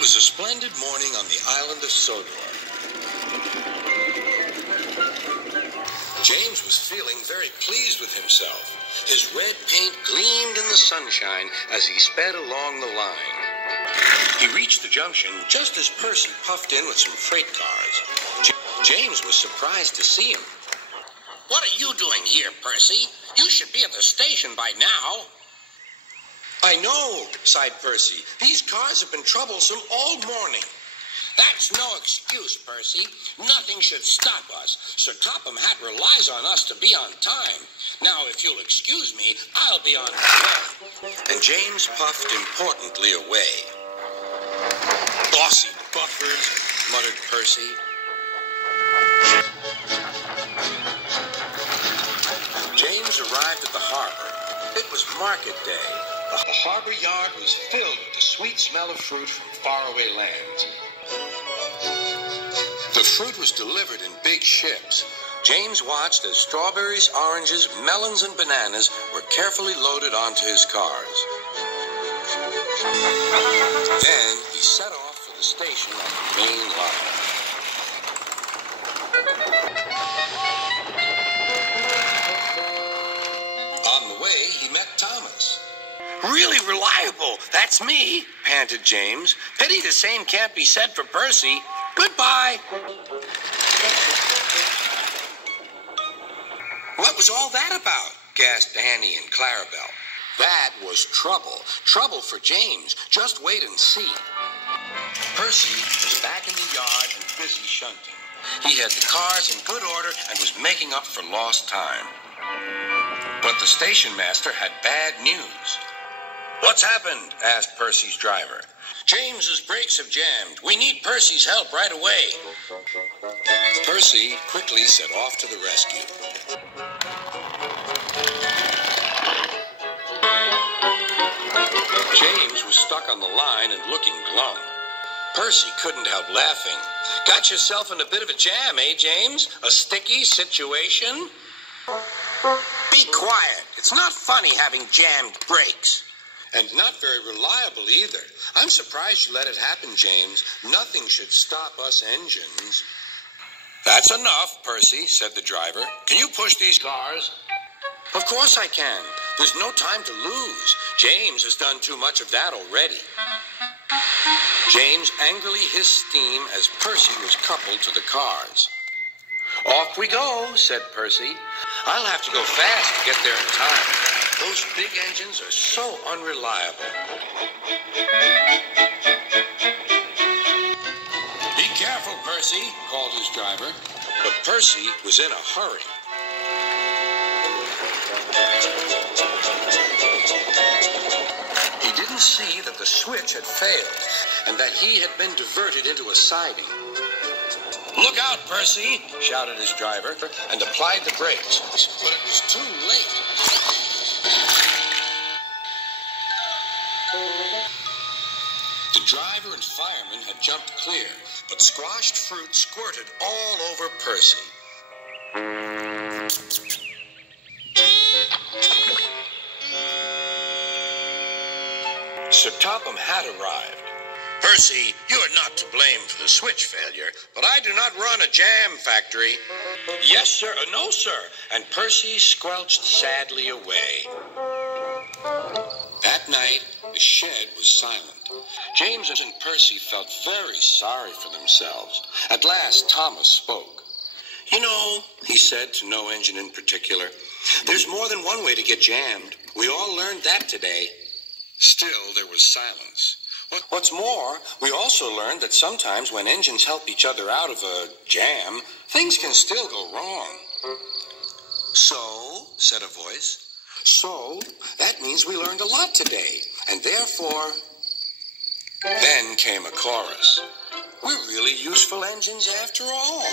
was a splendid morning on the island of Sodor. James was feeling very pleased with himself. His red paint gleamed in the sunshine as he sped along the line. He reached the junction just as Percy puffed in with some freight cars. James was surprised to see him. What are you doing here, Percy? You should be at the station by now. I know, sighed Percy. These cars have been troublesome all morning. That's no excuse, Percy. Nothing should stop us. Sir Topham Hatt relies on us to be on time. Now, if you'll excuse me, I'll be on my way. And James puffed importantly away. Bossy buffers, muttered Percy. James arrived at the harbor. It was market day. The harbor yard was filled with the sweet smell of fruit from faraway lands. The fruit was delivered in big ships. James watched as strawberries, oranges, melons, and bananas were carefully loaded onto his cars. Then he set off for the station on the main line. On the way, he met Thomas. Really reliable. That's me, panted James. Pity the same can't be said for Percy. Goodbye. What was all that about? Gasped Annie and Clarabelle. That was trouble. Trouble for James. Just wait and see. Percy was back in the yard and busy shunting. He had the cars in good order and was making up for lost time. But the station master had bad news. What's happened? Asked Percy's driver. James's brakes have jammed. We need Percy's help right away. Percy quickly set off to the rescue. James was stuck on the line and looking glum. Percy couldn't help laughing. Got yourself in a bit of a jam, eh, James? A sticky situation? Be quiet. It's not funny having jammed brakes. And not very reliable either. I'm surprised you let it happen, James. Nothing should stop us engines. That's enough, Percy, said the driver. Can you push these cars? Of course I can. There's no time to lose. James has done too much of that already. James angrily hissed steam as Percy was coupled to the cars. Off we go, said Percy. I'll have to go fast to get there in time. Those big engines are so unreliable. Be careful, Percy, called his driver. But Percy was in a hurry. He didn't see that the switch had failed and that he had been diverted into a siding. Look out, Percy, shouted his driver, and applied the brakes. But it was too late. The driver and fireman had jumped clear, but squashed fruit squirted all over Percy. Sir Topham Hatt arrived. Percy, you are not to blame for the switch failure, but I do not run a jam factory. Yes, sir. No, sir. And Percy squelched sadly away. That night, the shed was silent. James and Percy felt very sorry for themselves. At last, Thomas spoke. You know, he said to no engine in particular, there's more than one way to get jammed. We all learned that today. Still, there was silence. What's more, we also learned that sometimes when engines help each other out of a jam, things can still go wrong. So, said a voice, so that means we learned a lot today, and therefore... Then came a chorus. We're really useful engines after all.